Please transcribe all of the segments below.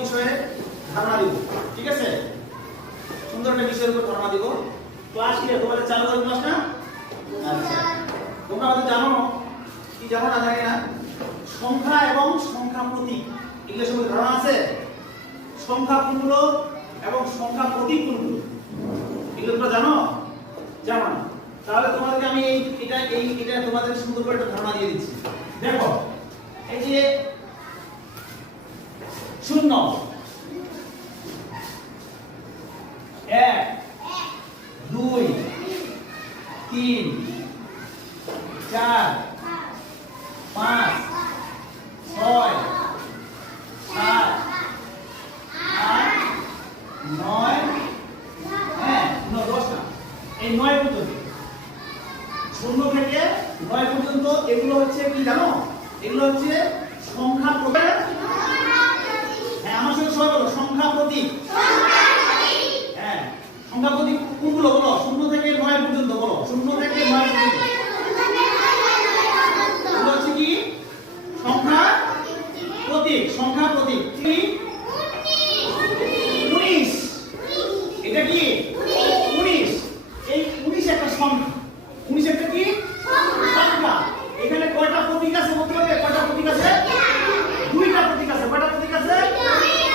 বিষয়ে ধারণা দিব। ঠিক আছে, সুন্দর একটা বিষয়ের উপর ধারণা দিব। ক্লাস কি তোমাদের চালু করব ক্লাসটা? আচ্ছা, তোমরা হয়তো জানো কি জানো না জানি না, সংখ্যা এবং সংখ্যা প্রতীক এগুলো সব ধারণা আছে। সংখ্যা কোনগুলো এবং সংখ্যা প্রতীক কোনগুলো এগুলো তোমরা জানো? জানো না? তাহলে তোমাদেরকে আমি এটা তোমাদের সুন্দর করে একটা ধারণা দিয়ে দিচ্ছি। দেখো, এই যে 0 1 2 3 4 5 6 7 8 9 হ্যাঁ 10 না, এই 9 পর্যন্ত, 0 থেকে 9 পর্যন্ত এগুলো হচ্ছে কি জানো? এগুলো হচ্ছে সংখ্যা প্রতীক। হ্যাঁ, আমার সঙ্গে সবাই বলো সংখ্যা প্রতীক। হ্যাঁ, সংখ্যা প্রতীক কোনগুলো বলো? 0 থেকে 9 পর্যন্ত বলো। 0 থেকে 9 পর্যন্ত এগুলো হচ্ছে কি সংখ্যা প্রতীক। সংখ্যা প্রতীক কি? 19। এটা কি 19? এই 19 একটা সংখ্যা। 19 একটা কি সংখ্যা? এখানে কয়টা প্রতীক আছে বলতে পারবে? কয়টা প্রতীক আছে? 2টা প্রতীক আছে। কয়টা প্রতীক আছে?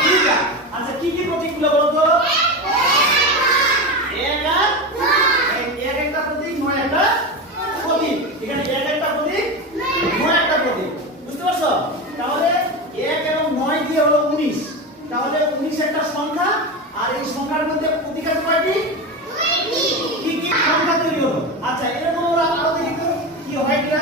2টা। আচ্ছা, কি কি প্রতীকগুলো বলো তো? 1 আর 1 একটা প্রতীক, 9 একটা প্রতীক। এখানে 1 একটা প্রতীক, 9 একটা প্রতীক। বুঝতে পারছো? তাহলে 1 এবং 9 দিয়ে হলো 19। তাহলে 19 একটা সংখ্যা, আর এই সংখ্যার মধ্যে প্রতীক আছে কয়টি? কি কি সংখ্যা তৈরি হলো? আচ্ছা, এরকম আমরা আরো দেখি তো কি হয় কিনা।